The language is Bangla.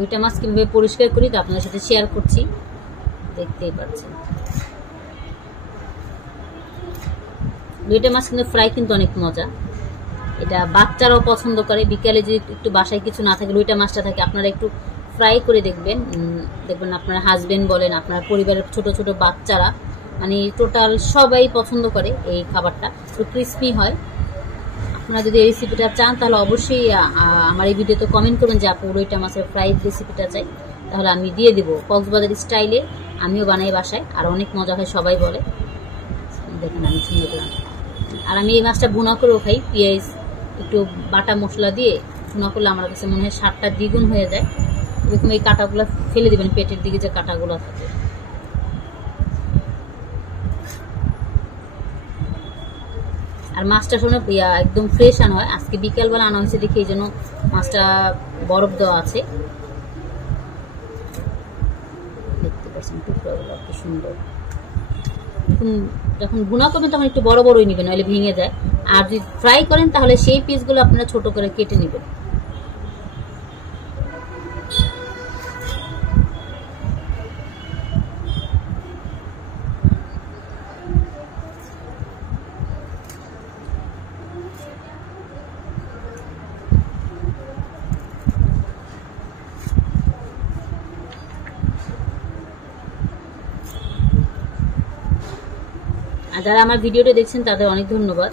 রুইটা মাছ কিভাবে পরিষ্কার করি তা আপনাদের সাথে শেয়ার করছি, দেখতেই পাচ্ছেন। রুইটা মাছ কিন্তু ফ্রাই কিন্তু অনেক মজা, এটা বাচ্চারাও পছন্দ করে। বিকালে যদি একটু বাসায় কিছু না থাকে, রুইটা মাছটা থাকে, আপনারা একটু ফ্রাই করে দেখবেন, আপনার হাজবেন্ড বলেন, আপনার পরিবারের ছোট ছোট বাচ্চারা, মানে টোটাল সবাই পছন্দ করে এই খাবারটা, একটু ক্রিস্পি হয়। আপনারা যদি এই রেসিপিটা চান তাহলে অবশ্যই আমার এই ভিডিওতে কমেন্ট করবেন যে আপু রুইটা মাছের ফ্রাইড রেসিপিটা চাই, তাহলে আমি দিয়ে দেবো। কক্সবাজার স্টাইলে আমিও বানাই বাসায়, আর অনেক মজা হয়, সবাই বলে। দেখেন আমি সুন্দর করে, আর আমি এই মাছটা ভুনা করেও খাই, পেঁয়াজ একটু বাটা মশলা দিয়ে ভুনা করলে আমার কাছে মনে হয় স্বাদটা দ্বিগুণ হয়ে যায়। এরকম এই কাঁটাগুলো ফেলে দিবেন, পেটের দিকে যে কাঁটাগুলো থাকে। আর মাছটা শুনে একদম ফ্রেশ আনা হয়, আজকে বিকেলবেলা আনা হয়েছে দেখি, এই জন্য মাছটা বরফ দেওয়া আছে। দেখতে পাচ্ছেন টুকরাগুলো কি সুন্দর। যখন ভুনা করবেন তখন একটু বড় বড়ই নেবেন, নাহলে ভেঙে যায়। আর যদি ফ্রাই করেন তাহলে সেই পিসগুলো আপনারা ছোট করে কেটে নেবেন। আর যারা আমার ভিডিওটা দেখছেন তাদের অনেক ধন্যবাদ।